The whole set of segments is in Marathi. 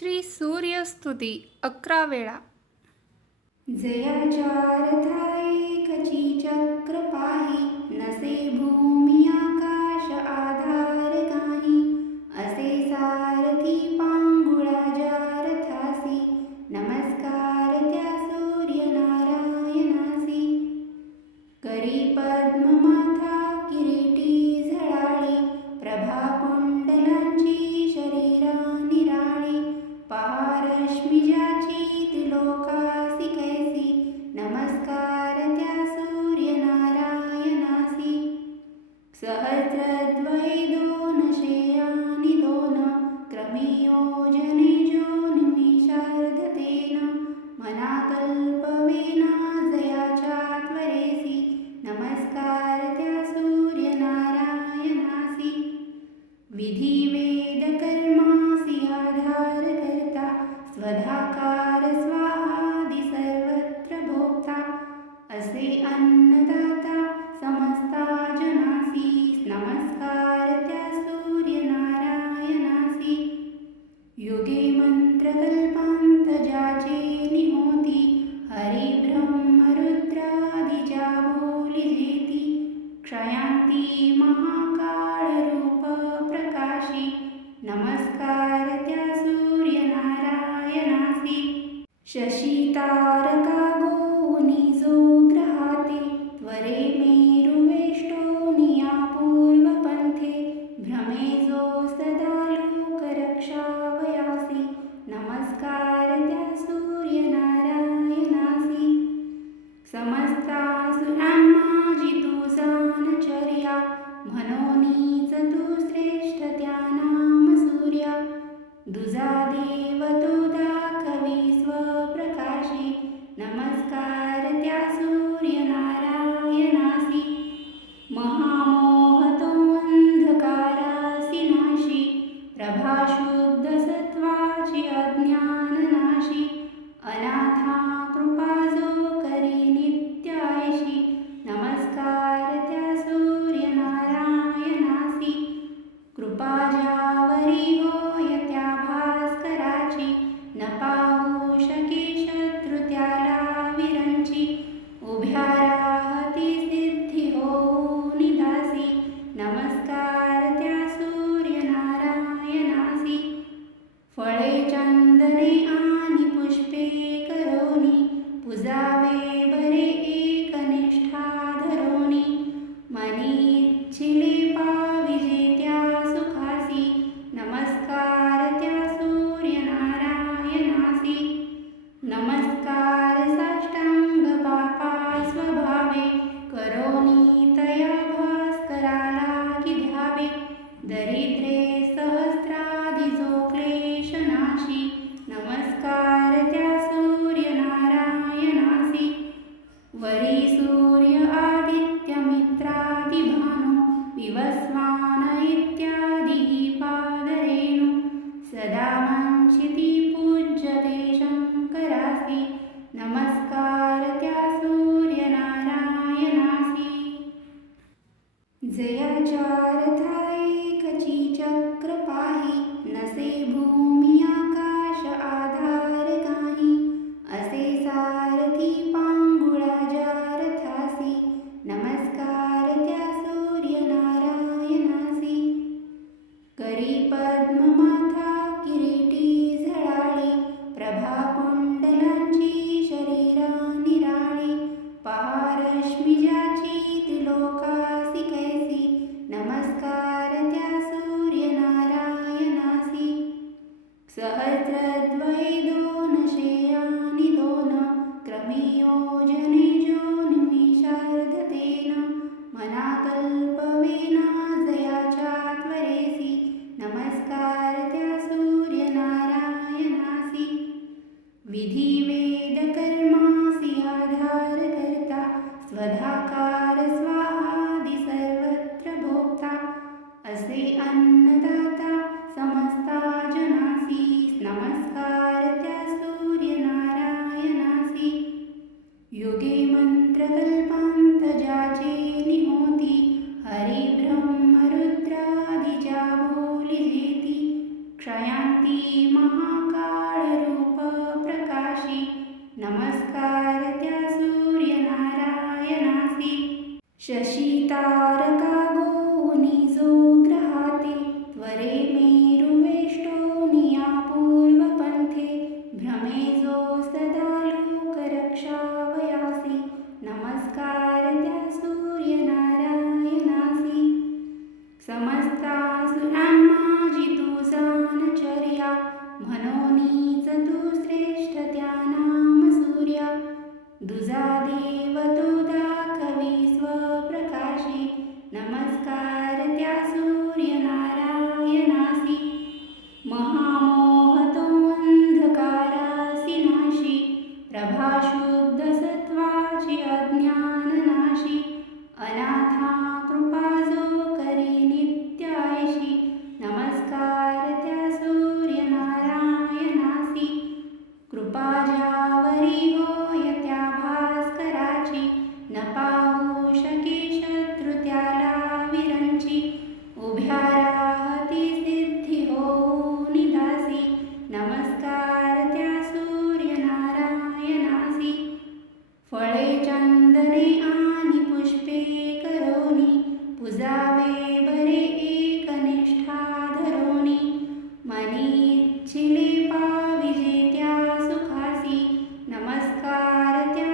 श्री सूर्यस्तुती 11 वेळा. जयाच्या रथाएकची चक्र पाही, नसे भूमी आकाश आधार काही. असे सारथी पांगुळा रथासी, नमस्कार त्या सूर्यनारायणासी. करी पद्ममाथा किरीटी झळाळी, प्रभा कुंडलांची शरीरा निराळी. पहा रश्मी ज्याची त्रिलोकासी कैसी, नमस्कार त्या सूर्यनारायणासी. सहस्रद्वय 200 आणि 2, क्रमी योजने निमिषार्धतेन. मना कल्पवेना जयाच्या त्वरेसी, नमस्कार त्या सूर्यनारायणासी. विधी वेद कर्मासी आधार करता, स्वधाकार स्वाहादि सर्वत्र भोक्ता. असे अन्नदाता समस्ता जनासी, नमस्कार त्या सूर्यनारायणासी. युगे मंत्रकल्पांत ज्याचे निहोती, हरी ब्रह्म रुद्रादि ज्या बोली जेती. क्षयांती महाकाळ रूप प्रकाशी, नमस्कार त्या सूर्यनारायणासी. शशी तारका गोनी जो ग्रहाते, त्वरे मेरु वेष्टोनिया पूर्वपंथे. भ्रमे जो सदा लोक रक्षावयासी, नमस्कार त्या सूर्यनारायणासी. समस्तासुरांमाजी तू जानचर्या, म्हणोनीच तू श्रेष्ठ त्या नाम सूर्या. दुजा देव तो दाखवी स्वप्रकाशी, नमस्कार त्या सूर्यनारायणासी. महामोह तो अंधकारासी नाशी, प्रभा शुद्ध सत्वाची अज्ञाननाशी. अनाथा कृपा जो करी नित्यायशी, नमस्कार त्या सूर्यनारायणासी. कृपा ज्यावरी होय त्या भास्कराची, न पाहू शके शत्रु त्याला विरंची. उभ्या राहती सिद्धी होऊन दासी, नमस्कार त्या सूर्यनारायणासी. फळे चंदने आणि पुष्पे करोनी, पुजावे बरे एकनिष्ठा धरोनी. मनी इच्छिले पाविजे त्या सुखासी, नमस्कार त्या सूर्यनारायणासी. नमस्कार साष्टांग पापा स्वभावे, करोनी तया भास्कराला की ध्यावे. दरिद्रे सहस्रादि जो क्लेशनाशी, नमस्कार त्या सूर्यनारायणासी. वरी सूर्य आदित्य मित्रादि भानु, विवस्वान इत्यादी पादरेणु. सदा वंचिती पूज्यते शंकरासी, नमस्कार त्या सूर्यनारायणासी. जयाच्या रथाएकची चक्र पाही, नसे भूमी आकाश आधार काही. असे सारथी पांगुळा रथासी, नमस्कार त्या सूर्यनारायणासी. करी पद्ममाथा किरीटी झळाळी, प्रभा कुंडलांची शरीरा निराळी. पहा रश्मी ज्याची त्रिलोकासी कैसी, नमस्कार त्या सूर्यनारायणासी. सहस्रद्वय 200 आणि 2, क्रमी योजने निमिषार्धतेन. मना कल्पवेना जयाच्या त्वरेसी, नमस्कार त्या सूर्यनारायणासी. विधी वेद कर्मासी आधार करता, स्वधाकार स्वाहादि सर्वत्र भोक्ता. असे अन्नदाता समस्ता जनासी, नमस्कार त्या सूर्यनारायणासी. युगे मंत्रकल्पांत ज्याचे निहोती, हरी ब्रह्म रुद्रादि ज्या बोली जेती. क्षया शशी तारका गोनी जो ग्रहाते त्वरे मेरुवेष्टोनिया पूर्वपंथे भ्रमे जो सदा लोकरक्षावयासी नमस्कार त्या सूर्यनारायणासी समस्तासुरांमाजी तू जानचर्या म्हणोनीच तू श्रेष्ठ त्या नाम सूर्या दुजा देव तो दाखवी स्वप्रकाशी नमस्कार त्या सूर्यनारायणासी महामोह तो अंधकारासी नाशी प्रभाशुद्ध सत्वाची अज्ञाननाशी अनाथा कृपा जो करी नित्यायशी नमस्कार त्या सूर्यनारायणासी कृपा ज्यावरी होय त्या भास्कराची न पाहू शके शत्रु त्याला विरंची उभ्या राहती सिद्धी होऊन दासी नमस्कार त्या सूर्यनारायणासी फळे चंदने आणि पुष्पे करोनी पुजावे बरे एकनिष्ठा धरोनी मनी इच्छिले पाविजे त्या सुखासी नमस्कार त्या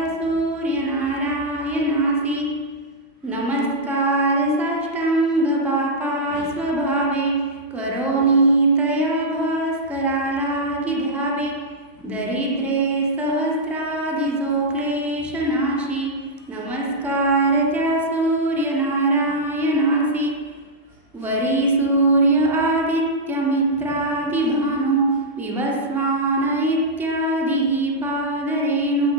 सूर्यनारायणासी नमस्कार साष्टांग पापा स्वभावे करोनी तया भास्कराला की ध्यावे दरिद्रे सहस्रादि जो क्लेशनाशी नमस्कार त्या सूर्यनारायणासी वरी सूर्य आदित्य मित्रादि भानु विवस्वान इत्यादी पादरेणु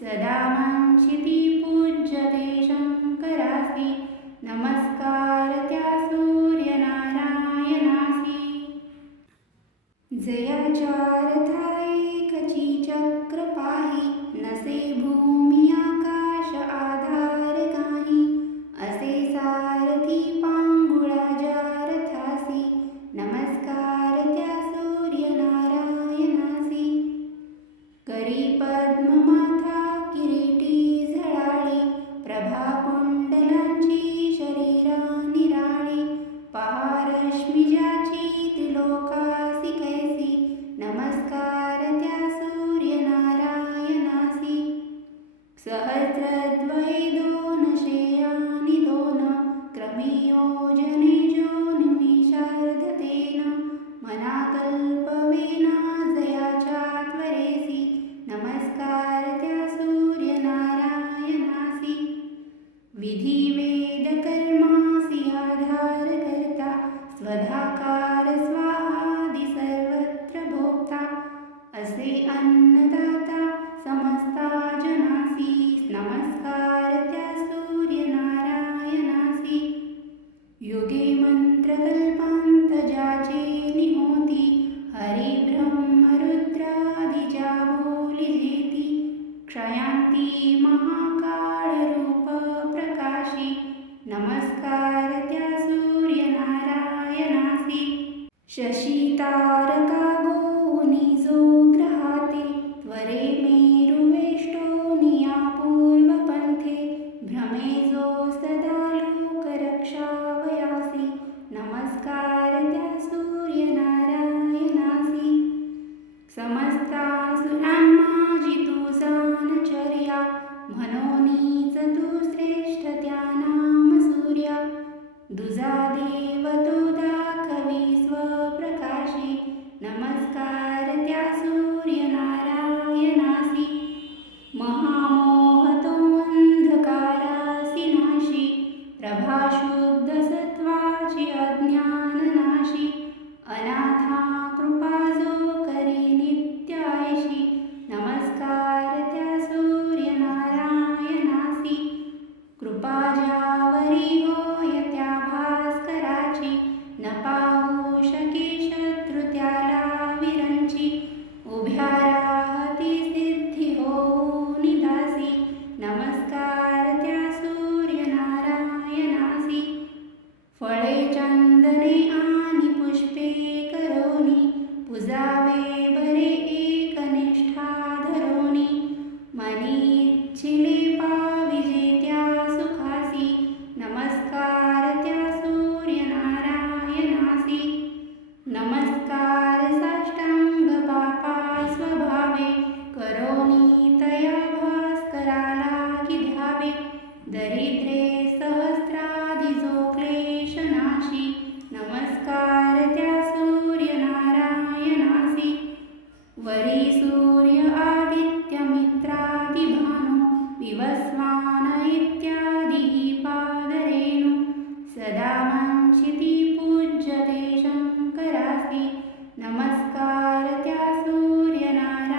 सदा वंचिती पूज्यते शंकरासी नमस्कार त्या सूर्यनारायणासी जयाचारथा एकची चक्र पाही नसे भूमी आकाश आधार काही असे सारथी पांगुळा जारथासी नमस्कार त्या सूर्यनारायणासी करी पद्ममाथा किरीटी झळाळी प्रभा कुंडलांची शरीरा निराळी पहारश्मी ज्याची त्रिलोकासी कैसी नमस्कार त्या सूर्यनारायणासी सहस्रद्वये दोन शेयानी दोन क्रमी योजने जो निमिषार्धतेन मना कल्पवेना जयाच्या त्वरेसी नमस्कार त्या सूर्यनारायणासी विधी वेद कर्मासी आधार करता स्वधाकार स्वाहादि सर्वत्र भोक्ता असे अन्नदाता समस्ता जनासी नमस्कार त्या सूर्यनारायणासी युगे मंत्रकल्पांत ज्याचे निहोती हरि ब्रह्म रुद्रादि ज्या बोलिजेती क्षयांती महाकाळ रूप प्रकाशी नमस्कार त्या सूर्यनारायणासी शशी तारका गोनी जो ग्रहाते त्वरे मेरुवेष्टोनिया पूर्वपंथे भ्रमे जो सदा लोकरक्षावयासी नमस्कार त्या सूर्यनारायणासी समस्तासुरांमाजी तू जानचर्या म्हणोनीच तू श्रेष्ठ त्या नाम सूर्या दुजा देव तो दाखवी स्वप्रकाशी नमस्कार त्या सूर्यनारायणासी महामोह तो अंधकारासी नाशी प्रभाशुद्ध सत्वाची अज्ञाननाशी अनाथा कृपा जो करी नित्यायशी नमस्कार त्या सूर्यनारायणासी कृपा ज्यावरी होय त्या भास्कराची न पाहू शके शत्रु त्याला विरंची वरी सूर्य आदित्य मित्रादिभानु विवस्वान इत्यादिः पादरेणु सदा वंशिती पूज्यते शंकरासि नमस्कार त्या सूर्यनारायणासी.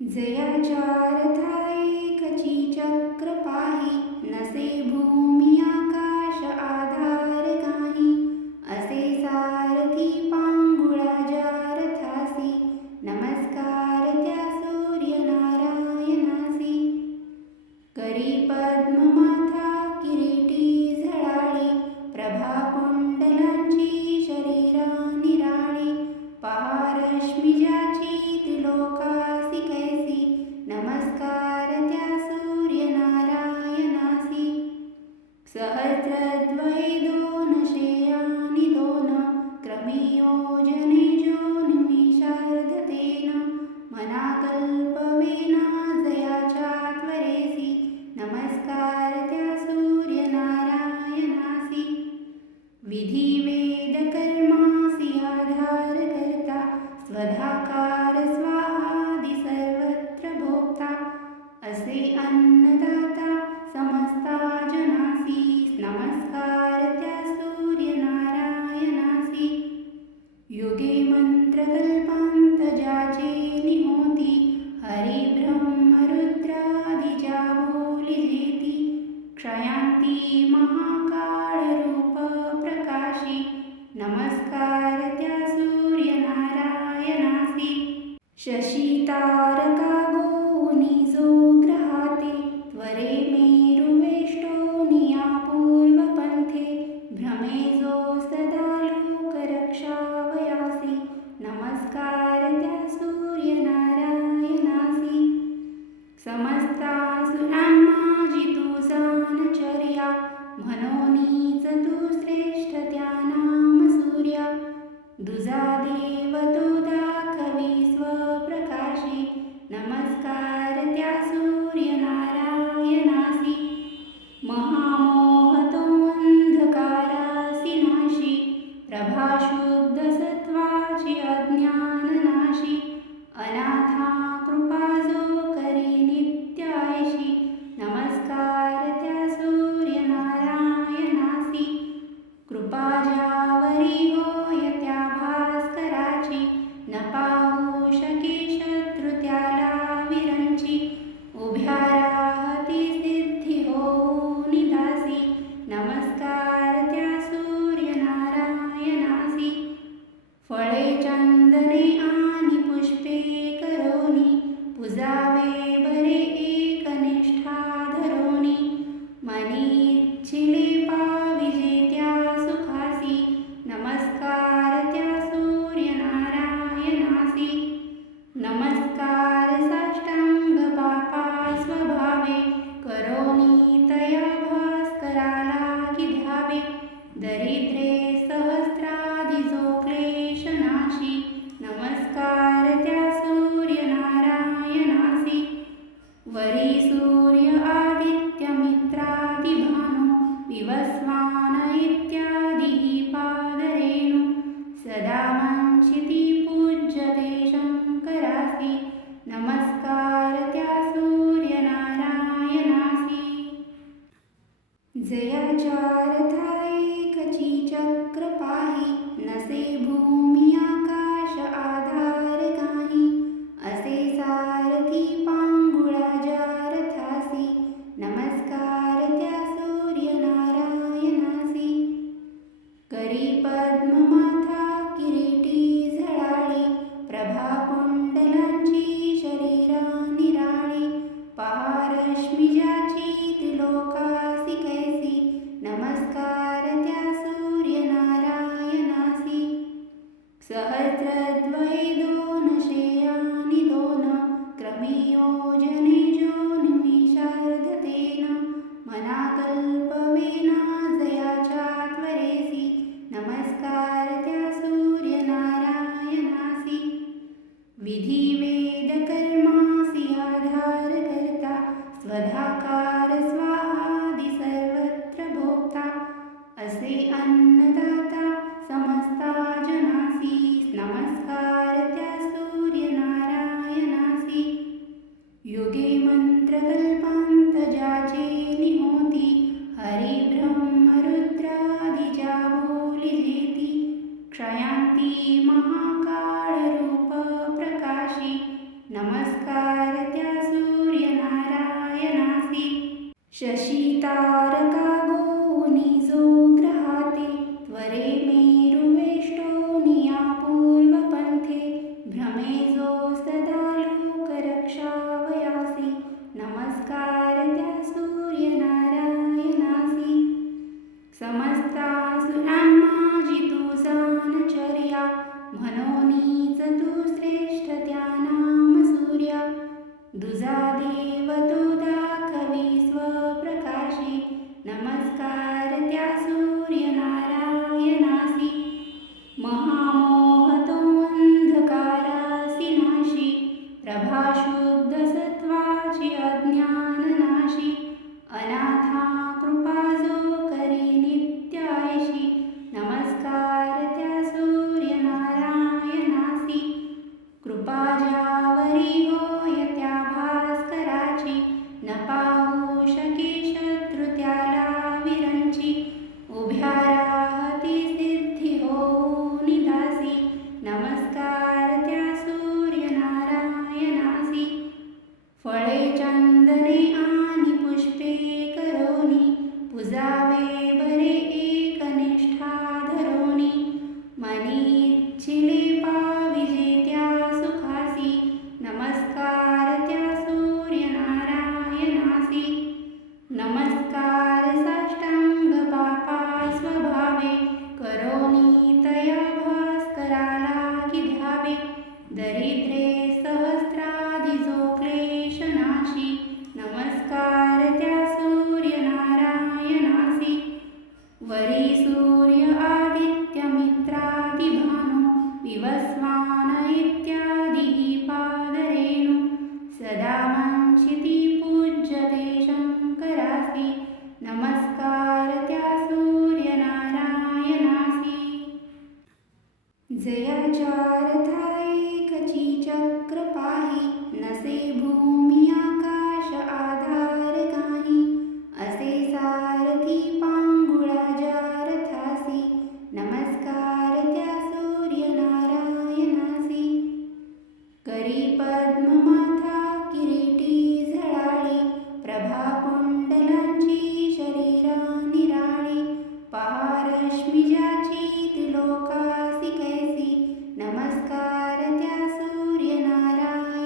जयाच्या रथाएकची चक्र पाही नसे भूमी आकाश आधार काही असे सारथी पांगुळा ज्या रथासी नमस्कार त्या सूर्यनारायणासी. करी पद्ममाथा किरीटी झळाळी प्रभा कुंडलांची शरीरा निराळी पहा रश्मी ज्याची त्रिलोकासी कैसी नमस्कार त्या सूर्यनारायणासी. सहस्रद्वये दोन शेयानी दोन क्रमे योजने जो निमिषार्धतेन मना कल्पवेना जयाच्या त्वरेसी नमस्कार त्या सूर्यनारायणासी. विधी वेद कर्मासी आधार करता स्वधाकार स्वाहादि सर्वत्र भोक्ता असे अन्नदाता समस्ता जनासी नमस्कार त्या सूर्यनारायणासी. युगे मंत्रकल्पांत ज्याचे निहोती हरी ब्रह्म रुद्रादि ज्या बोलिजेती क्षयांती महाकाळ रूप प्रकाशी नमस्कार त्या सूर्यनारायणासी. शशी तारका गोनी जो ग्रहाते त्वरे मेरु वेष्टोनिया पूर्वपंथे भ्रमे जो सदा लोक रक्षावयासी नमस्कार त्या सूर्यनारायणासी. समस्तासुरांमाजी तू सानचर्या म्हणोनीच तू श्रेष्ठ त्या नाम सूर्या दुजा देव तो दाखवी स्वप्रकाशी नमस्कार त्या सूर्यनारायणासी. महामोह तो अंधकारासी नाशी प्रभा शुद्ध सत्वाची अज्ञाननाशी अनाथा कृपा जो करी नित्यायशी नमस्कार त्या सूर्यनारायणासी. कृपा ज्यावरी होय त्या भास्कराची न पाहू शके शत्रू त्याला विरंची उभ्या राहती सिद्धी होऊ निदासी नमस्कार त्या सूर्यनारायणासी. फळे चंदने आणि पुष्पे करोनी पूजावे बरे एकनिष्ठा धरोनी मनी इच्छिले पाविजे त्या सुखासी नमस्कार त्या सूर्यनारायणासी. नमस्कार साष्टांग पापा स्वभावे करोनी तया भास्कराला की ध्यावे दरिद्रे सहस्रादि जो क्लेशनाशी नमस्कार त्या सूर्यनारायणासी. वरी सूर्य आदित्य मित्रादिभानु विवस्वान इत्यादिः पादरेणु सदा वंशिती पूज्यते शंकरासि नमस्कार त्या सूर्यनारायणासी. जयाच्या रथाएकची चक्र पाही नसे भूमी आकाश आधार काही असे सारथी पांगुळा ज्या रथासी नमस्कार त्या सूर्यनारायणासी. करी पद्ममाथा किरीटी झळाळी प्रभा कुंडलांची शरीरा निराळी पहा रश्मी ज्याची त्रिलोकासी कैसी नमस्कार त्या सूर्यनारायणासी. सहस्रद्वये दोन शेयानी दोन क्रमे योजने जो निमिषार्धतेन मना कल्पवेना जयाच्या त्वरेसी नमस्कार त्या सूर्यनारायणासी. विधी वेद कर्मासी आधार करता स्वधाकार स्वाहादि सर्वत्र भोक्ता असे अन्नदाता समस्ता जनासी नमस्कार दरिद्रे सहस्राधिजो क्लेशनाशी नमस्कार त्या सूर्यनारायणासी वरी सूर्य आदित्य मित्रादिभानु विवस्वान इत्यादी पादरेणु सदा वंशिती पूज्यते शंकरासी नमस्कार त्या सूर्यनारायणासी जयाचारथा एकची चक्र पाही नसे भूमी आकाश आधार काही असे सारथी पांगुळा जारथासी नमस्कार त्या सूर्यनारायणासी करी पद्ममाथा किरीटी झळाळी प्रभा कुंडलांची शरीरा निराळी पहारश्मी ज्याची त्रिलोकासी कैसी नमस्कार त्या सूर्यनारायणासी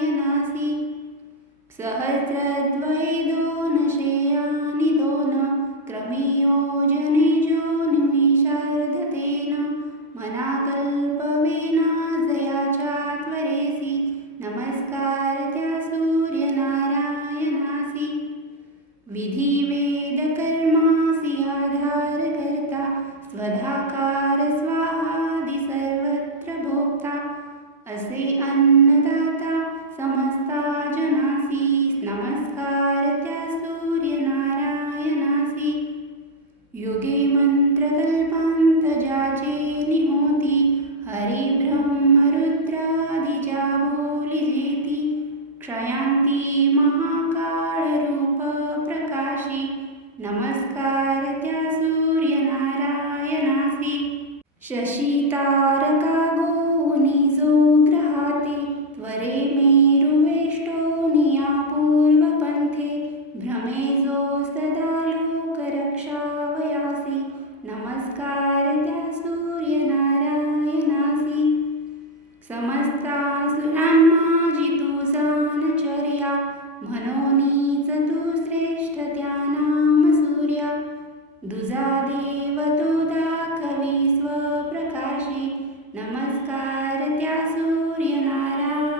सहस्रद्वये दोन शेयानि दोन क्रमी योजने जो निमिषार्धतेन मनाकल्पवेना जयाच्या त्वरेसी नमस्कार त्या सूर्यनारायणासी विधिवेद कर्मासी आधार करता स्वधाकार स्वाहादि सर्वत्र भोक्ता असे अन्नदाता समस्ता जनासी नमस्कार त्या सूर्यनारायणासी युगे मंत्रकल्पांत ज्याचे निहोती हरि ब्रह्म रुद्रादिजा बोलिजेती क्षयांती महाकाळ रूप प्रकाशी नमस्कार त्या सूर्यनारायणासी शशी तारका गोनी जो ग्रहाते त्वरे मेरुवेष्टोनिया पूर्वपंथे भ्रमे जो सदा लोक रक्षावयासी नमस्कार त्या सूर्यनारायणासी समस्तासुरांमाजी तू सानचर्या म्हणोनीच तू श्रेष्ठ त्या नाम सूर्या दुजा देव तो दाखवी स्वप्रकाशी नमस्कार त्या सूर्यनारायणासी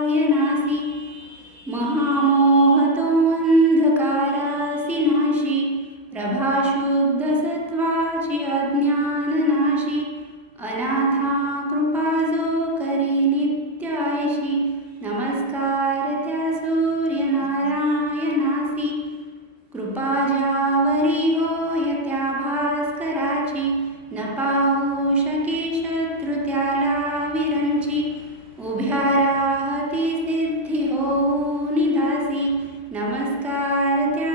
महामोह तो अंधकारासी नाशी प्रभा शुद्ध सत्वाची अज्ञाननाशी अनाथा कृपा जो करी नित्यायशी नमस्कार त्या सूर्यनारायणासी कृपा ज्यावरी होय त्या भास्कराची न पाहू शके शत्रु त्याला विरंची उभ्या राहती सिद्धी होऊ निदासी नमस्कार त्या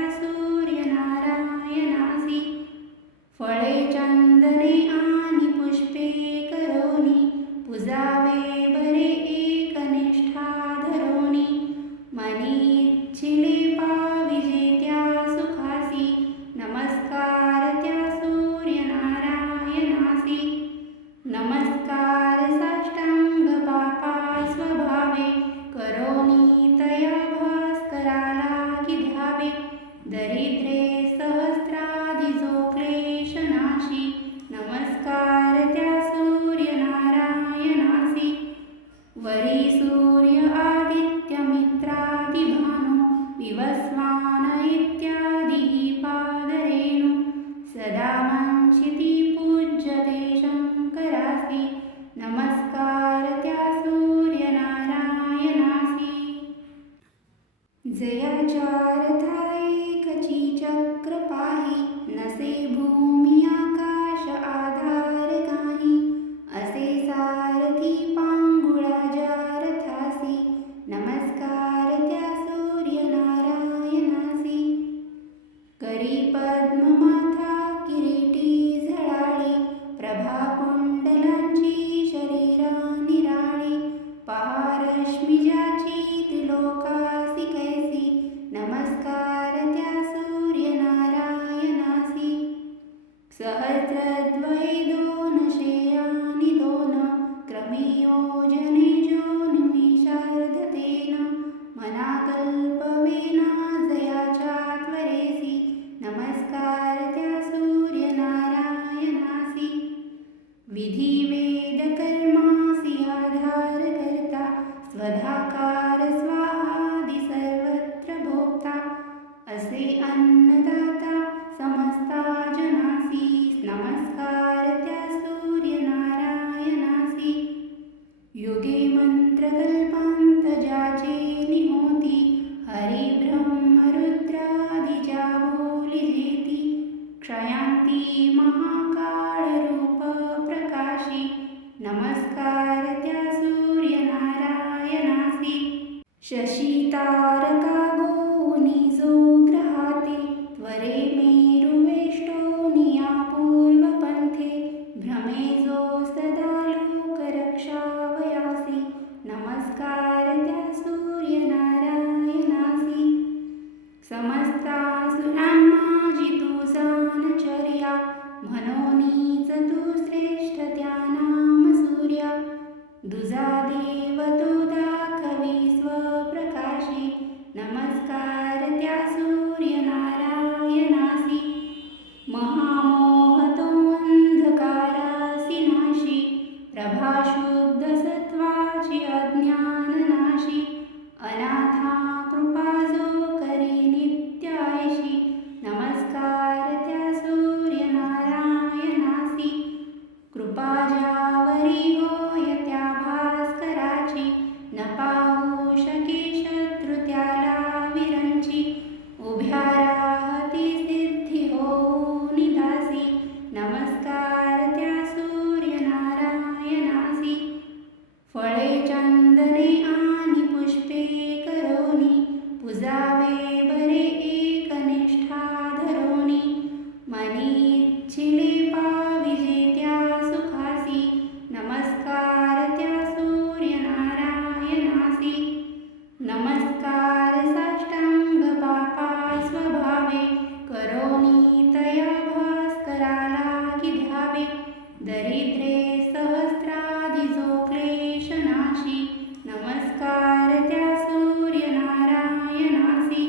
सूर्यनारायणासी फळे चंदने आणि पुष्पे करोनी पुजावे बरे एकनिष्ठा धरोनी मनी इच्छिले पाविजे त्या सुखासी नमस्कार त्या सूर्यनारायणासी नमस्कार साष्टांग पापा स्वभावे करोनी तया भास्कराला की ध्यावे दरिद्रे सहस्राधिजो क्लेशनाशी नमस्कार त्या सूर्यनारायणासी वरी सूर्य आदित्य मित्रादिभानु विवस्वान इत्यादी पादरेणु सदा वंशिती पूज्यते शंकरासी नमस्कार त्या सूर्यनारायणासी जयाचारथा एकची चक्र पाही नसे भूमी आकाश आधार काही असे सारथी पांगुळा जारथासी नमस्कार त्या सूर्यनारायणासी करी पद्ममाथा किरीटी झळाळी प्रभा कुंडलांची शरीरा निराळी पहारश्मी ज्याची त्रिलोकासी कैसी नमस्कार त्या सूर्यनारायणासी सहस्रद्वये दोन शेयानि दोन क्रमी योजने जो निमिषार्धतेन मनाकल्पवेना जयाच्या त्वरेसी नमस्कार त्या सूर्यनारायणासी विधिवेद कर्मासी आधार करता स्वधाकार स्वाहादि सर्वत्र भोक्ता असे अन्नदाता समस्ता जनासी नमस्कार त्या सूर्यनारायणासी युगे मंत्रकल्पांत ज्याचे निहोती हरि ब्रह्म रुद्रादिजा बोलिजेती क्षयांती महाकाळ रूप प्रकाशी नमस्कार त्या सूर्यनारायणासी शशी तारका गोनी जो ग्रहाते त्वरे मेरुवेष्टोनिया पूर्वपंथे भ्रमे जो सदा लोक रक्षावयासी नमस्कार त्या सूर्यनारायणासी समस्तासुरांमाजी तू जानचर्या म्हणोनीच तू श्रेष्ठ त्या नाम सूर्या दुजा देव तो दाखवी स्वप्रकाशी नमस्कार त्या सूर्यनारायणासी महामोह तो अंधकारासी नाशी प्रभा शुद्ध सत्वाची अज्ञाननाशी अनाथा कृपा जो करी नित्यायशी नमस्कार त्या सूर्यनारायणासी कृपा ज्यावरी होय त्या भास्कराची न पाहू शके शत्रु त्याला विरंची उभ्या राहती सिद्धी होऊन दासी नमस्कार त्या सूर्यनारायणासी फळे चंदने आणि पुष्पे करोनी पुजावे बरे एकनिष्ठा धरोनी मनी इच्छिले पाविजे त्या सुखासी नमस्कार त्या सूर्यनारायणासी नमस्कार साष्टांग पापा स्वभावे करोनी तया भास्कराला की ध्यावे दरिद्रे सहस्रादि जो क्लेशनाशी नमस्कार त्या सूर्यनारायणासी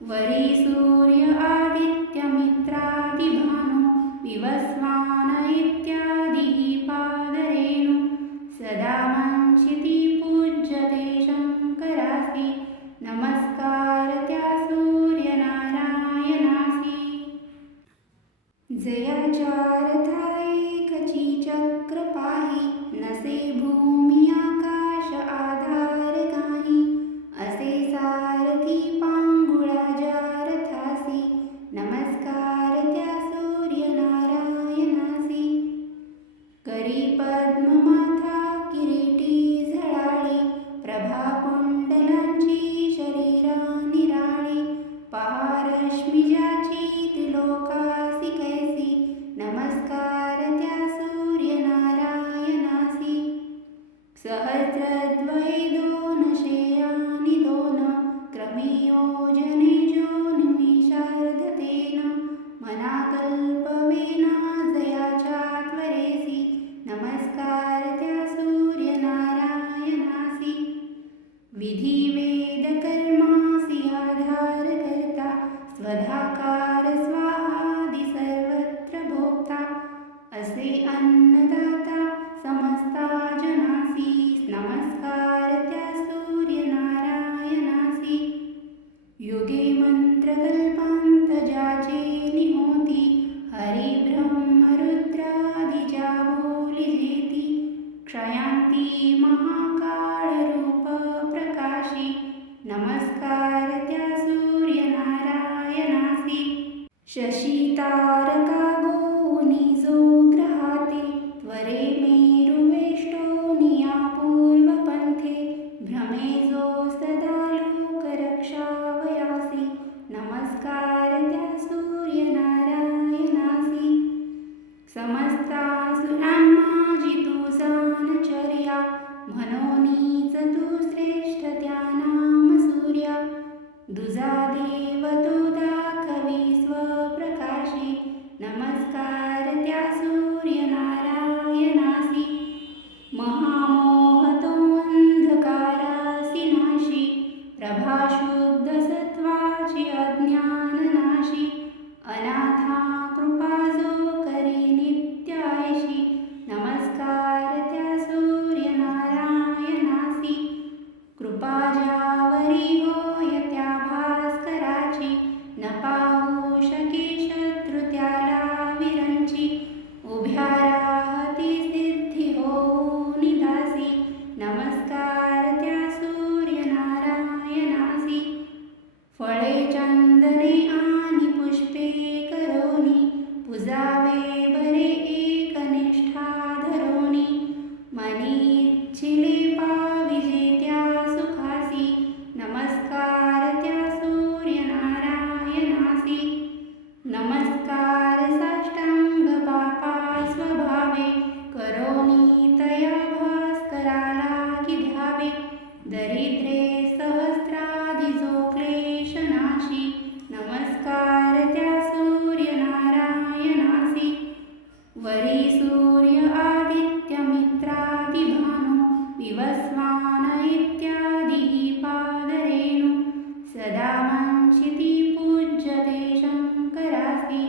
वरी सूर्य आदित्य मित्रादि भानु विवस्वान इत्यादी पादरेणु सदा वंचिती पूज्यते शंकरासी नमस्कार त्या सूर्यनारायणासी जयाच्या रथाएकची चक्र पाही नसे भूमी आकाश आधार काही असे सारथी पांगुळा ज्या रथासी नमस्कार त्या सूर्यनारायणासी करी पद्ममाथा किरीटी झळाळी प्रभा कुंडलांची शरीरा निराळी पहा रश्मी ज्याची त्रिलोकासी कैसी नमस्कार त्या सूर्यनारायणासी सहस्रद्वये दोन शेयानि दोन क्रमे योजने जो निमिषार्धतेन मनाकल्पवेना जयाच्या त्वरेसी नमस्कार त्या सूर्यनारायणासी विधी वेद कर्मासी आधार करता स्वधाकार स्वाहादि सर्वत्र भोक्ता असे अन्नदाता समस्ता जनासी नमस्कार त्या सूर्यनारायणासी युगे मंत्रकल्पांत ज्याचे निहोती हरि ब्रह्म रुद्रादिजा बोलिजेती क्षयांती महाकाळ रूप प्रकाशी नमस्कार त्या सूर्यनारायणासी शशी तारका गोनी जो ग्रहाते त्वरे मेरुवेष्टोनिया पूर्वपंथे भ्रमे जो सदा लोक रक्षावयासी नमस्कार त्या सूर्यनारायणासी समस्तासुरांमाजी तू जानचर्या म्हणोनीच तू श्रेष्ठ त्या नाम सूर्या दुजा देव तो दाखवी स्वप्रकाशी नमस्कार त्या सूर्यनारायणासी महामोह तो अंधकारासी नाशी प्रभा शुद्ध सत्वाची अज्ञाननाशी अनाथा कृपा जो करी नित्यायशी नमस्कार त्या सूर्यनारायणासी दरिद्रे सहस्राधिजो क्लेशनाशी नमस्कार त्या सूर्यनारायणासी वरी सूर्य आदित्य मित्रादिभानु विवस्वान इत्यादी पादरेणु सदा वंशिती पूज्यते शंकरासी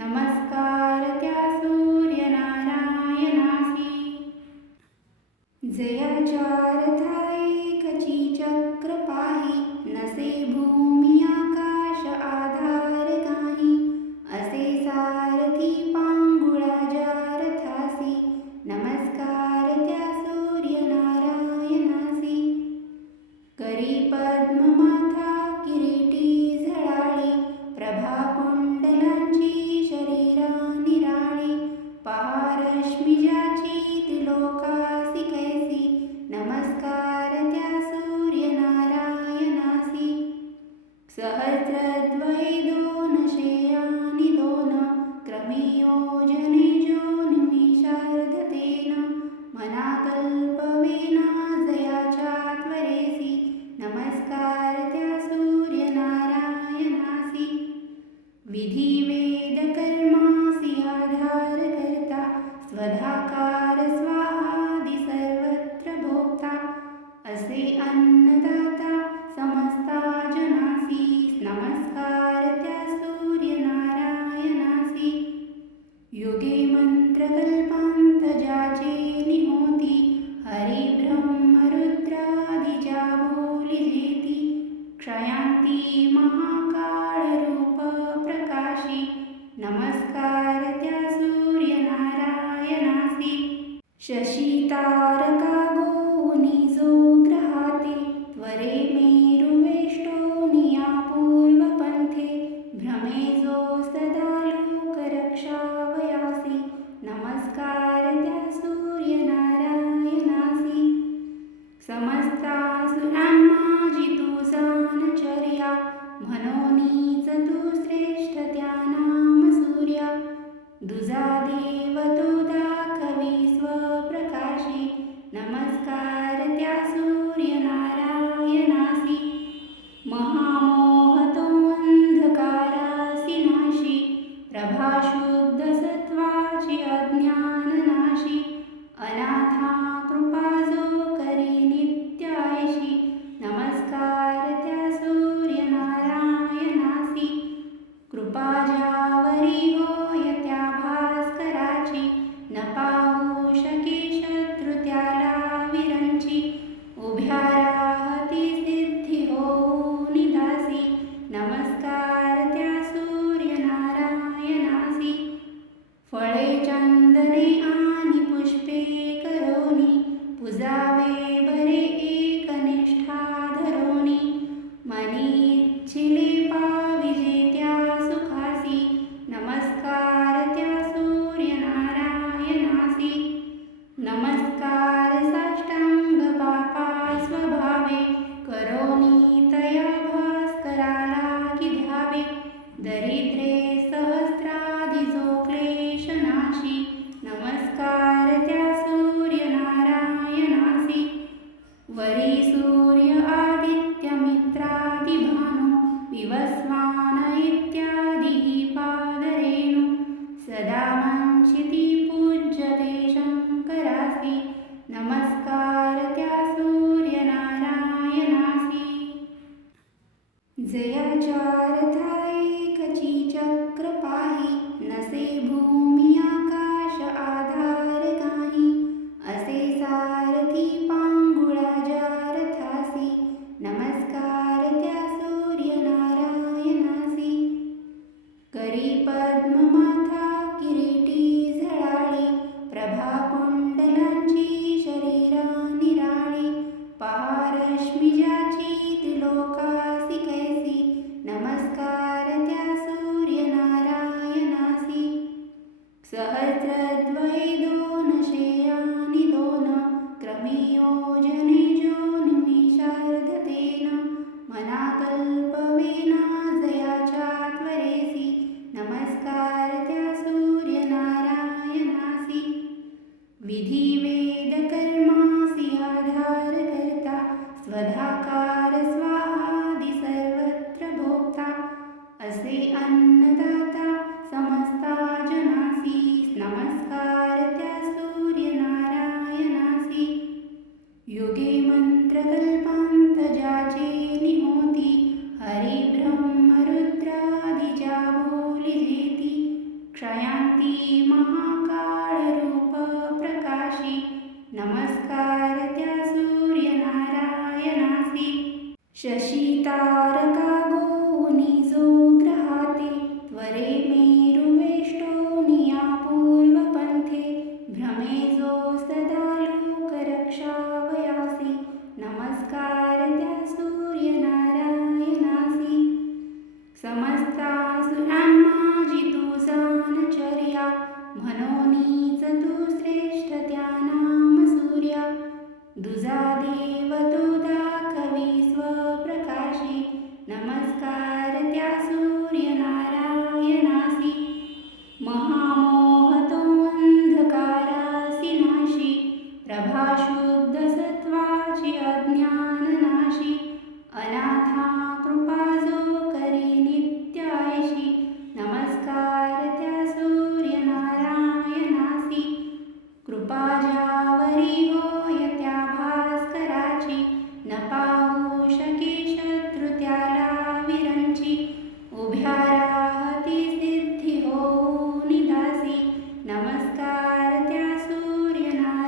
नमस्कार त्या सूर्यनारायणासी जयाचारथा एकची चक्र पाही नसे भूमी आकाश आधार काही असे सारथी पांगुळा रथासी नमस्कार त्या सूर्यनारायणासी करी पद्ममाथा किरीटी झळाळी प्रभा कुंडलांची शरीरा निराळी पहा रश्मी ज्याची त्रिलोकासी कैसी नमस्कार त्या सूर्यनारायणासी सहस्रद्वय दोन शेयानी दोन क्रमी योजने जो निमिषार्धतेन मना कल्पवेना जयाच्या त्वरेसी नमस्कार त्या सूर्यनारायणासी विधी वेद कर्मासी आधार करता स्वधाकार स्वाहादि सर्वत्र भोक्ता असे अन्नदाता समस्ता जनासी नमस्कार त्या सूर्यनारायणासी युगे मंत्रकल्पांत ज्याचे निहोती हरि ब्रह्म रुद्रादिजा बोली जेती क्षयांती महाकाळ रूप प्रकाशी नमस्कार त्या सूर्यनारायणासी शशी तारका गोनी जो ग्रहाते त्वरे मेरुवेष्टोनिया पूर्वपंथे भ्रमे जो सदा लोक रक्षावयासी नमस्कार त्या सूर्यनारायणासी समस्तासुरांमाजी तू जानचर्या म्हणोनीच तू श्रेष्ठ त्या नाम सूर्या दुजा देव तो दाखवी स्वप्रकाशी नमस्कार त्या सूर्यनारायणासी महामोह तो अंधकारासी नाशी प्रभा शुद्ध सत्वाची अज्ञाननाशी अनाथा कृपा जो करी नित्यायशी नमस्कार त्या सूर्यनारायणासी कृपा ज्यावरी होय त्या भास्कराची न पाहू शके शत्रु त्याला विरंची उभ्या राहती सिद्धी हो निदासी नमस्कार त्या सूर्यनारायणासी फळे चंदने आणि पुष्पे करोनी पुजावे बरे एकनिष्ठा धरोनी मनी इच्छिले पाविजे त्या सुखासी नमस्कार त्या सूर्यनारायणासी नमस्कार साष्टांग पापा स्वभावे करोनी तया भास्कराला की ध्यावे दरिद्रे सहस्राधिजो क्लेशनाशी नमस्कार त्या सूर्यनारायणासी वरी सूर्य आदित्य मित्रादिभानु विवस्वान इत्यादी पादरेणु सदा वंशिती पूज्यते शंकरासी नमस्कार त्या सूर्यनारायणासी जयाचारथा एकची चक्र पाही नसे भूमी आकाश आधार काही असे सारथी पांगुळा रथासी नमस्कार त्या सूर्यनारायणासी करी पद्ममाथा किरीटी झळाळी प्रभा कुंडलांची शरीरा निराळी पहा रश्मी ज्याची त्रिलोकासी कैसी नमस्कार त्या सूर्यनारायणासी सहस्रद्वय दोन शेयानी दोन क्रमी योजने जो निमिषार्धतेन मना कल्पवेना जयाच्या त्वरेसी नमस्कार त्या सूर्यनारायणासी विधी वेद कर्मासी आधार करता स्वधाकार स्वाहादि सर्वत्र भोक्ता असे अन्नदाता समस्ता जनासी नमस्कार त्या सूर्यनारायणासी युगे मंत्रकल्पांत ज्याचे निहोती हरि ब्रह्म रुद्रादिजा बोलिजेती क्षयांती महाकाळ रूप प्रकाशी नमस्कार त्या सूर्यनारायणासी शशी तारका गोनी जो ग्रहाते त्वरे मेरुवेष्टोनिया पूर्वपंथे भ्रमे जो सदा लोक रक्षावयासी नमस्कार त्या सूर्यनारायणासी समस्तासुरांना जितू सानचर्या म्हणोनीच तू श्रेष्ठ त्या नाम सूर्या दुजा देव तो दाखवी स्वप्रकाशी नमस्कार त्या सूर्यनारायणासी महामोह तो अंधकारासी नाशी प्रभाशुद्ध सत्वाची अज्ञाननाशी अनाथा कृपा जो करी नित्यायशी नमस्कार त्या सूर्यनारायणासी कृपा ज्यावरी होय त्या भास्कराची न पाहू शके शत्रू त्याला विरंची उभ्या राहती सिद्धी होऊ निदासी नमस्कार त्या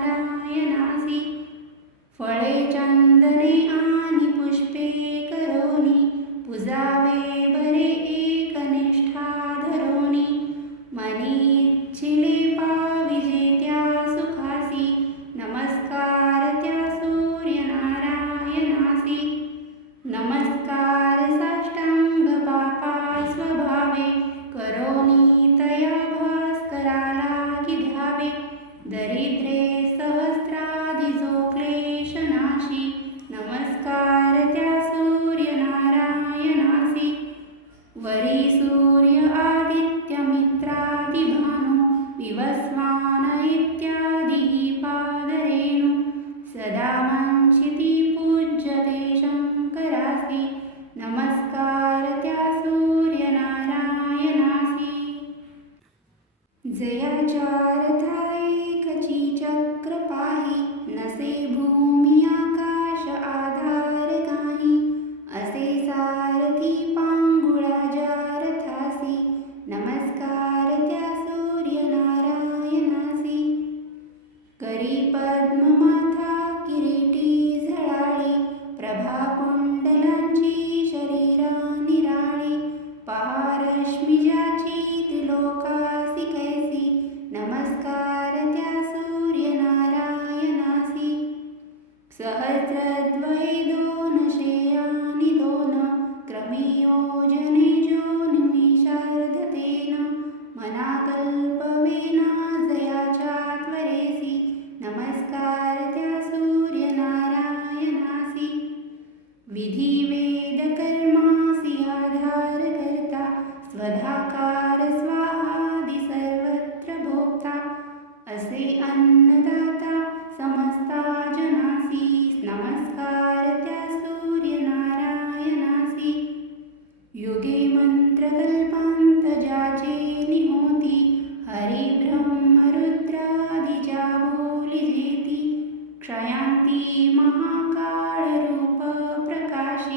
सूर्यनारायणासी फळे चंदने आणि पुष्पे करोनी पुजावे बरे एकनिष्ठा धरोनी मनी इच्छिले पाविजे त्या सुखासी नमस्कार त्या सूर्यनारायणासी नमस्कार साष्टांग पापा स्वभावे करोनी तया भास्कराला की ध्यावे दरिद्रे सहस्रादि जो क्लेशनाशी नमस्कार त्या सूर्यनारायणासी वरी सूर्य आदित्य मित्रादि भानु विवस्वान इत्यादी पादरेणु सदा वंचिती पूज्यते शंकरासी नमस्कार त्या सूर्यनारायणासी जयाचार थायेकची चक्र पाही नसे भूमी आकाश आधार काही असे सारथी पांगुळा जारथासी नमस्कार त्या सूर्यनारायणासी करी पद्ममाथा किरीटी झळाळी प्रभा कुंडलांची शरीरा निराळी पहा रश्मी ज्याची त्रिलोकासी कैसी नमस्कार त्या सूर्यनारायणासी सहस्रद्वये दोनशे आणि दोन क्रमे योजने जो निमिषार्धतेन मना कल्पवेना जयाच्या त्वरेसी नमस्कार त्या सूर्यनारायणासी विधी वेद कर्मासी आधार करता स्वधाकार स्वाहादि सर्वत्र भोक्ता असे अन्नदाता समस्ता जनासी नमस्कार त्या सूर्यनारायणासी युगे मंत्रकल्पांत ज्याचे निहोती हरि ब्रह्म रुद्रादिजा बोलिजेती क्षयांती महाकाळ रूप प्रकाशी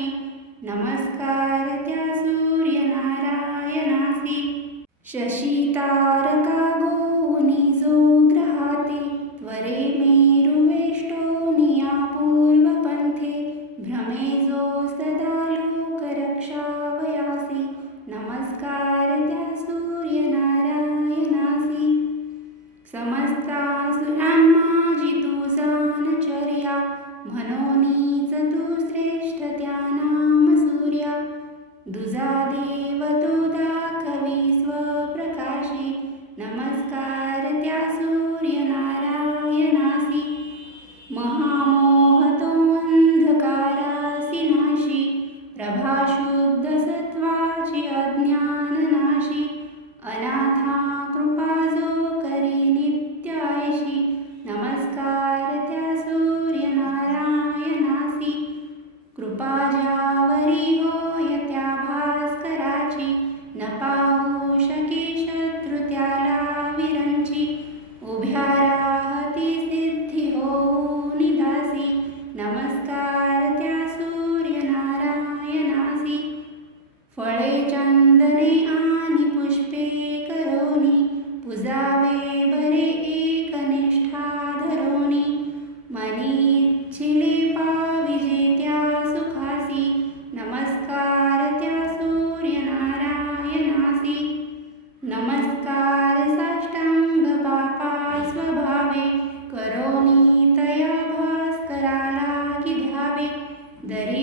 दरी